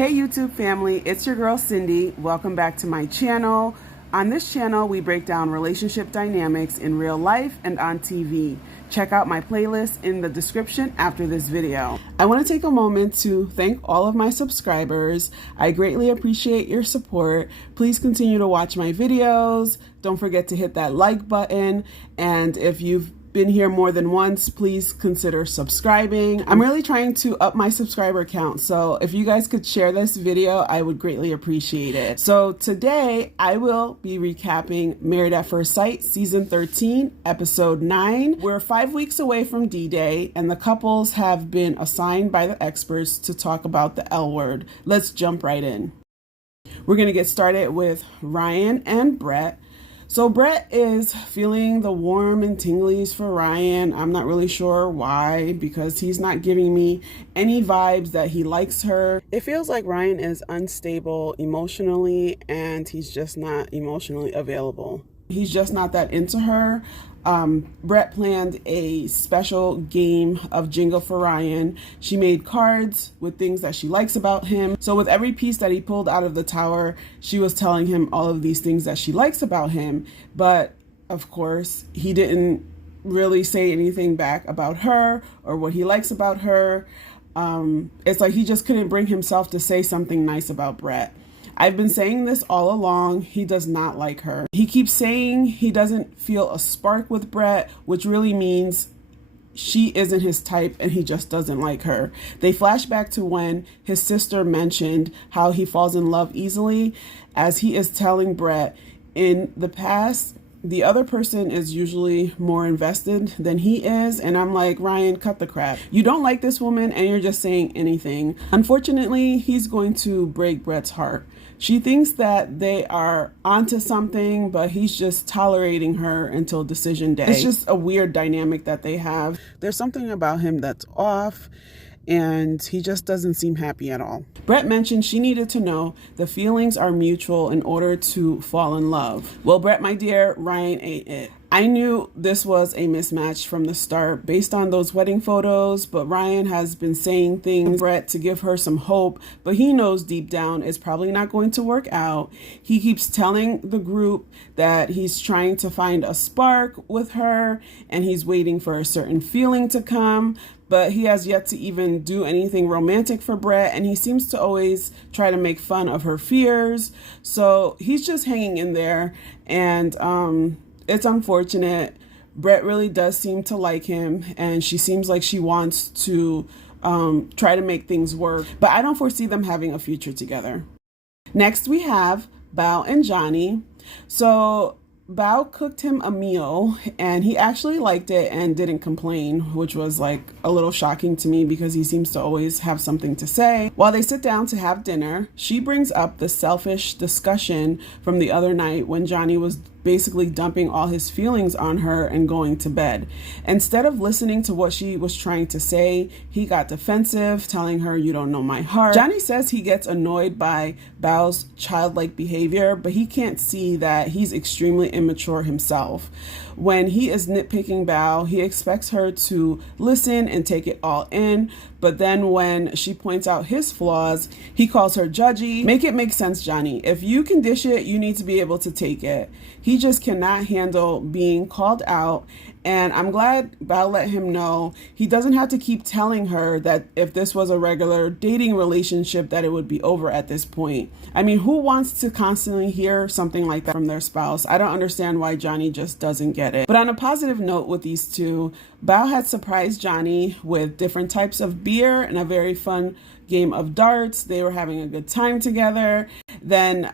Hey YouTube family, it's your girl Cindy. Welcome back to my channel. On this channel, we break down relationship dynamics in real life and on TV. Check out my playlist in the description after this video. I want to take a moment to thank all of my subscribers. I greatly appreciate your support. Please continue to watch my videos. Don't forget to hit that like button. And if you've been here more than once, please consider subscribing. I'm really trying to up my subscriber count, so if you guys could share this video, I would greatly appreciate it. So today I will be recapping Married at First Sight season 13 episode 9. We're 5 weeks away from D-Day and the couples have been assigned by the experts to talk about the L word. Let's jump right in. We're gonna get started with Ryan and Brett. So Brett is feeling the warm and tinglies for Ryan. I'm not really sure why, because he's not giving me any vibes that he likes her. It feels like Ryan is unstable emotionally and he's just not emotionally available. He's just not that into her. Brett planned a special game of Jingle for Ryan. She made cards with things that she likes about him. So with every piece that he pulled out of the tower, she was telling him all of these things that she likes about him. But of course, he didn't really say anything back about her or what he likes about her. It's like he just couldn't bring himself to say something nice about Brett. I've been saying this all along. He does not like her. He keeps saying he doesn't feel a spark with Brett, which really means she isn't his type and he just doesn't like her. They flash back to when his sister mentioned how he falls in love easily, as he is telling Brett in the past, the other person is usually more invested than he is. And I'm like, Ryan, cut the crap. You don't like this woman and you're just saying anything. Unfortunately, he's going to break Brett's heart. She thinks that they are onto something, but he's just tolerating her until decision day. It's just a weird dynamic that they have. There's something about him that's off, and he just doesn't seem happy at all. Brett mentioned she needed to know the feelings are mutual in order to fall in love. Well, Brett, my dear, Ryan ain't it. I knew this was a mismatch from the start based on those wedding photos, but Ryan has been saying things to Brett to give her some hope, but he knows deep down it's probably not going to work out. He keeps telling the group that he's trying to find a spark with her and he's waiting for a certain feeling to come, but he has yet to even do anything romantic for Brett, and he seems to always try to make fun of her fears. So he's just hanging in there, and it's unfortunate. Brett really does seem to like him, and she seems like she wants to try to make things work, but I don't foresee them having a future together. Next, we have Bao and Johnny. So Bao cooked him a meal and he actually liked it and didn't complain, which was like a little shocking to me because he seems to always have something to say. While they sit down to have dinner, she brings up the selfish discussion from the other night when Johnny was basically dumping all his feelings on her and going to bed. Instead of listening to what she was trying to say, he got defensive, telling her, "You don't know my heart." Johnny says he gets annoyed by Bao's childlike behavior, but he can't see that he's extremely immature himself. When he is nitpicking Bao, he expects her to listen and take it all in, but then when she points out his flaws, he calls her judgy. Make it make sense, Johnny. If you can dish it, you need to be able to take it. He just cannot handle being called out, and I'm glad Bao let him know he doesn't have to keep telling her that if this was a regular dating relationship that it would be over at this point. I mean, who wants to constantly hear something like that from their spouse? I don't understand why Johnny just doesn't get it. But on a positive note with these two, Bao had surprised Johnny with different types of beer and a very fun game of darts. They were having a good time together. Then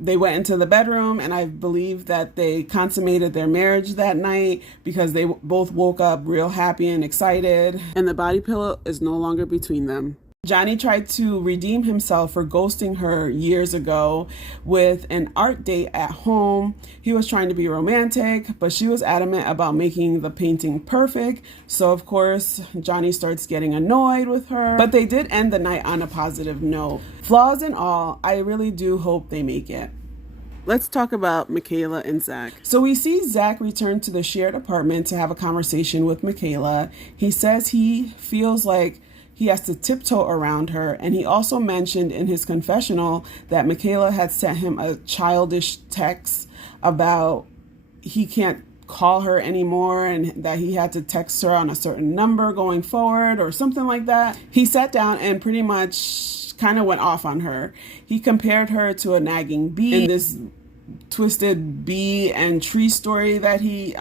they went into the bedroom, and I believe that they consummated their marriage that night because they both woke up real happy and excited, and the body pillow is no longer between them. Johnny tried to redeem himself for ghosting her years ago with an art date at home. He was trying to be romantic, but she was adamant about making the painting perfect. So of course, Johnny starts getting annoyed with her, but they did end the night on a positive note. Flaws and all, I really do hope they make it. Let's talk about Michaela and Zach. So we see Zach return to the shared apartment to have a conversation with Michaela. He says he feels like he has to tiptoe around her. And he also mentioned in his confessional that Michaela had sent him a childish text about he can't call her anymore and that he had to text her on a certain number going forward or something like that. He sat down and pretty much kind of went off on her. He compared her to a nagging bee in this twisted bee and tree story that he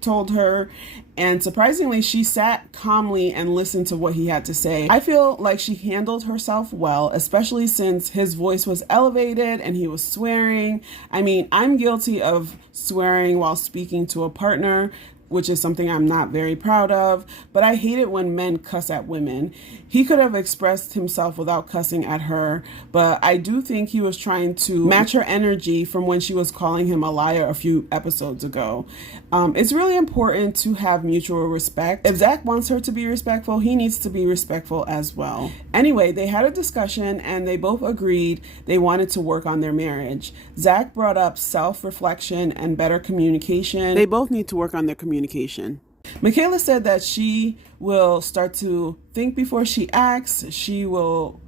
told her, and surprisingly she sat calmly and listened to what he had to say. I feel like she handled herself well, especially since his voice was elevated and he was swearing. I mean, I'm guilty of swearing while speaking to a partner, which is something I'm not very proud of, but I hate it when men cuss at women. He could have expressed himself without cussing at her, but I do think he was trying to match her energy from when she was calling him a liar a few episodes ago. It's really important to have mutual respect. If Zach wants her to be respectful, he needs to be respectful as well. Anyway, they had a discussion and they both agreed they wanted to work on their marriage. Zach brought up self-reflection and better communication. They both need to work on their communication. Michaela said that she will start to think before she acts. She will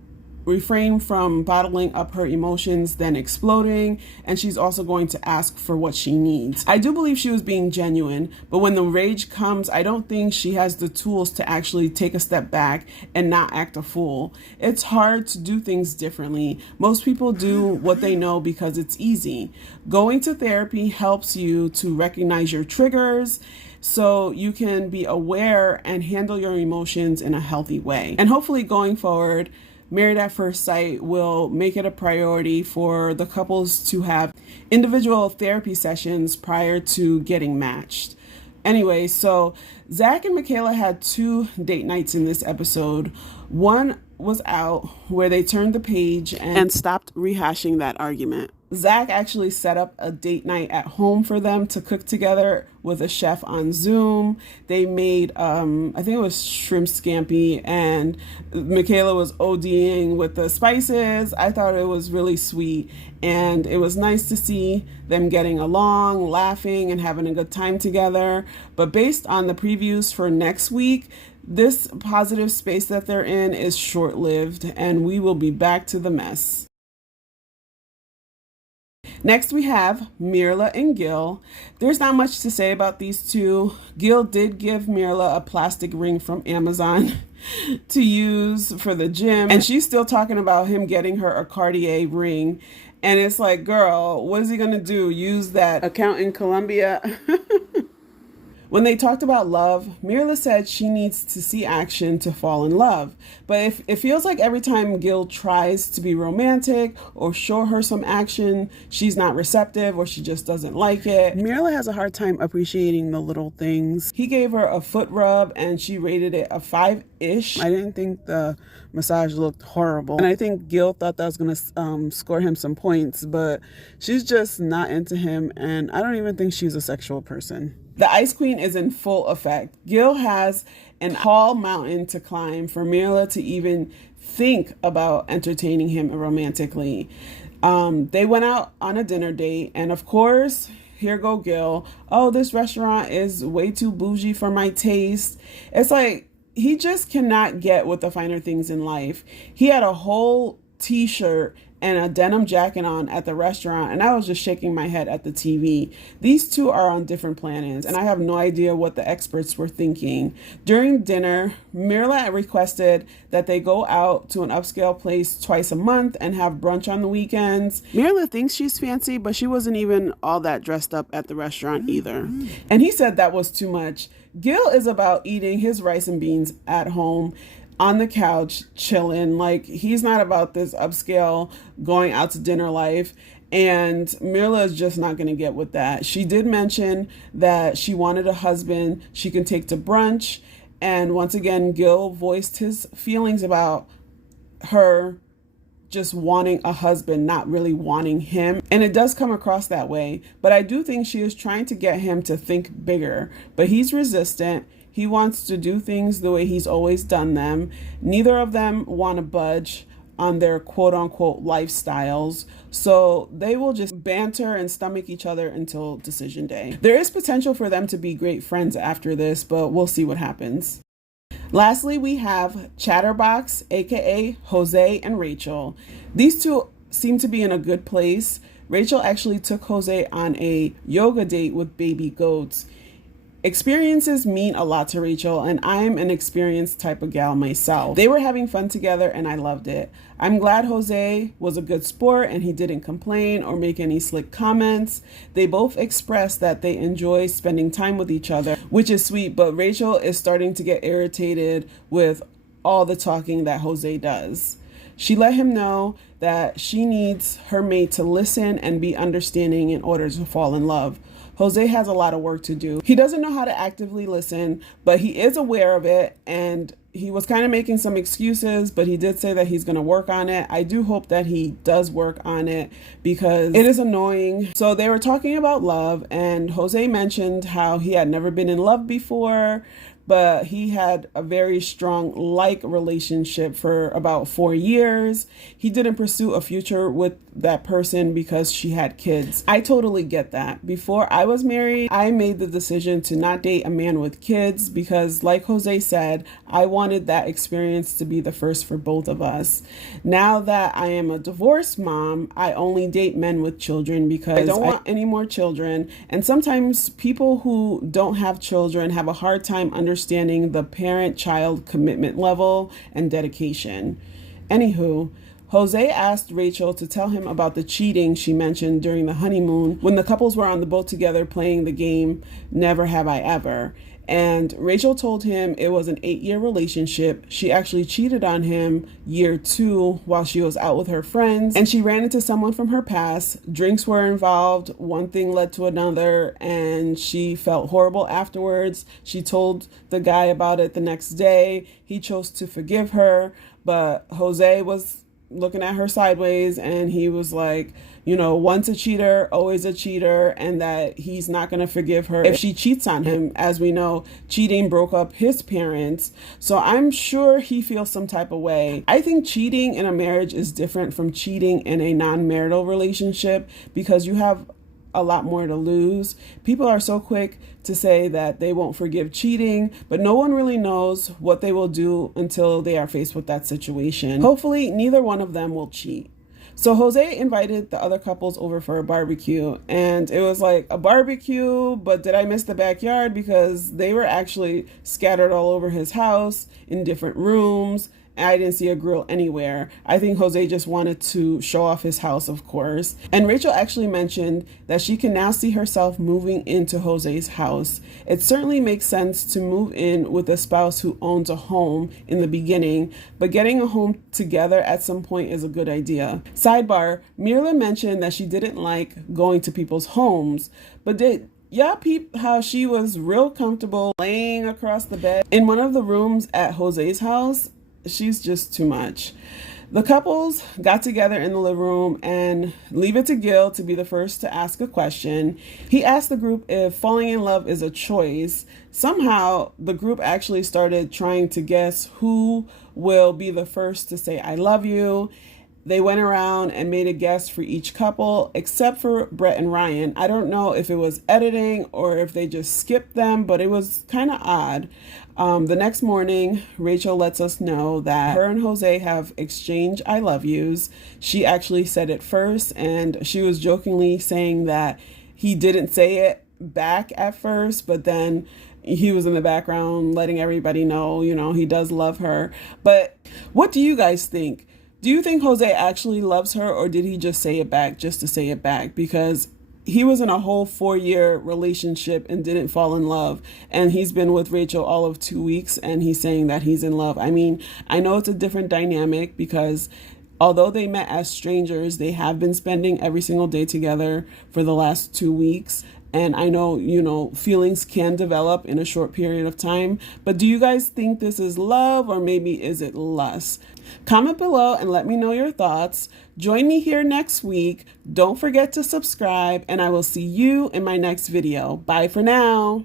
refrain from bottling up her emotions, then exploding, and she's also going to ask for what she needs. I do believe she was being genuine, but when the rage comes, I don't think she has the tools to actually take a step back and not act a fool. It's hard to do things differently. Most people do what they know because it's easy. Going to therapy helps you to recognize your triggers so you can be aware and handle your emotions in a healthy way. And hopefully going forward, Married at First Sight will make it a priority for the couples to have individual therapy sessions prior to getting matched. Anyway, so Zach and Michaela had 2 date nights in this episode. One was out where they turned the page and stopped rehashing that argument. Zach actually set up a date night at home for them to cook together with a chef on Zoom. They made, I think it was shrimp scampi, and Michaela was ODing with the spices. I thought it was really sweet, and it was nice to see them getting along, laughing, and having a good time together. But based on the previews for next week, this positive space that they're in is short-lived, and we will be back to the mess. Next, we have Mirla and Gill. There's not much to say about these two. Gill did give Mirla a plastic ring from Amazon to use for the gym, and she's still talking about him getting her a Cartier ring. And it's like, girl, what is he going to do? Use that account in Colombia? When they talked about love, Mirla said she needs to see action to fall in love. But if it feels like every time Gill tries to be romantic or show her some action, she's not receptive or she just doesn't like it. Mirla has a hard time appreciating the little things. He gave her a foot rub and she rated it a 5-ish. I didn't think the massage looked horrible. And I think Gill thought that was going to score him some points, but she's just not into him. And I don't even think she's a sexual person. The Ice Queen is in full effect. Gill has an tall mountain to climb for Mirla to even think about entertaining him romantically. They went out on a dinner date, and of course, here go Gill. Oh, this restaurant is way too bougie for my taste. It's like he just cannot get with the finer things in life. He had a whole t-shirt and a denim jacket on at the restaurant, and I was just shaking my head at the TV. These two are on different planets, and I have no idea what the experts were thinking. During dinner, Mirla requested that they go out to an upscale place twice a month and have brunch on the weekends. Mirla thinks she's fancy, but she wasn't even all that dressed up at the restaurant either. And he said that was too much. Gill is about eating his rice and beans at home on the couch, chilling. Like, he's not about this upscale going out to dinner life. And Mirla is just not going to get with that. She did mention that she wanted a husband she can take to brunch. And once again, Gill voiced his feelings about her just wanting a husband, not really wanting him. And it does come across that way. But I do think she is trying to get him to think bigger. But he's resistant. He wants to do things the way he's always done them. Neither of them want to budge on their quote unquote lifestyles. So they will just banter and stomach each other until decision day. There is potential for them to be great friends after this, but we'll see what happens. Lastly, we have Chatterbox, aka Jose and Rachel. These two seem to be in a good place. Rachel actually took Jose on a yoga date with baby goats. Experiences mean a lot to Rachel, and I'm an experienced type of gal myself. They were having fun together and I loved it. I'm glad Jose was a good sport and he didn't complain or make any slick comments. They both expressed that they enjoy spending time with each other, which is sweet, but Rachel is starting to get irritated with all the talking that Jose does. She let him know that she needs her mate to listen and be understanding in order to fall in love. Jose has a lot of work to do. He doesn't know how to actively listen, but he is aware of it, and he was kind of making some excuses, but he did say that he's going to work on it. I do hope that he does work on it because it is annoying. So they were talking about love, and Jose mentioned how he had never been in love before, but he had a very strong relationship for about 4 years. He didn't pursue a future with that person because she had kids. I totally get that. Before I was married, I made the decision to not date a man with kids because, like Jose said, I wanted that experience to be the first for both of us. Now that I am a divorced mom, I only date men with children because I don't want any more children. And sometimes people who don't have children have a hard time understanding the parent-child commitment level and dedication. Anywho, Jose asked Rachel to tell him about the cheating she mentioned during the honeymoon when the couples were on the boat together playing the game Never Have I Ever. And Rachel told him it was an 8-year relationship. She actually cheated on him year 2 while she was out with her friends, and she ran into someone from her past. Drinks were involved. One thing led to another, and she felt horrible afterwards. She told the guy about it the next day. He chose to forgive her, but Jose was looking at her sideways, and he was like, you know, once a cheater, always a cheater, and that he's not going to forgive her if she cheats on him. As we know, cheating broke up his parents, so I'm sure he feels some type of way. I think cheating in a marriage is different from cheating in a non-marital relationship because you have a lot more to lose. People are so quick to say that they won't forgive cheating, but no one really knows what they will do until they are faced with that situation. Hopefully, neither one of them will cheat. So Jose invited the other couples over for a barbecue, and it was like a barbecue, but did I miss the backyard? Because they were actually scattered all over his house in different rooms. I didn't see a grill anywhere. I think Jose just wanted to show off his house, of course. And Rachel actually mentioned that she can now see herself moving into Jose's house. It certainly makes sense to move in with a spouse who owns a home in the beginning, but getting a home together at some point is a good idea. Sidebar, Mirla mentioned that she didn't like going to people's homes, but y'all peep how she was real comfortable laying across the bed in one of the rooms at Jose's house? She's just too much. The couples got together in the living room, and leave it to Gill to be the first to ask a question. He asked the group if falling in love is a choice. Somehow, the group actually started trying to guess who will be the first to say I love you. They went around and made a guess for each couple, except for Brett and Ryan. I don't know if it was editing or if they just skipped them, but it was kind of odd. The next morning, Rachel lets us know that her and Jose have exchanged I love yous. She actually said it first, and she was jokingly saying that he didn't say it back at first, but then he was in the background letting everybody know, you know, he does love her. But what do you guys think? Do you think Jose actually loves her, or did he just say it back just to say it back? Because he was in a whole 4-year relationship and didn't fall in love. And he's been with Rachel all of 2 weeks, and he's saying that he's in love. I mean, I know it's a different dynamic because although they met as strangers, they have been spending every single day together for the last 2 weeks. And I know, you know, feelings can develop in a short period of time. But do you guys think this is love, or maybe is it lust? Comment below and let me know your thoughts. Join me here next week. Don't forget to subscribe, and I will see you in my next video. Bye for now.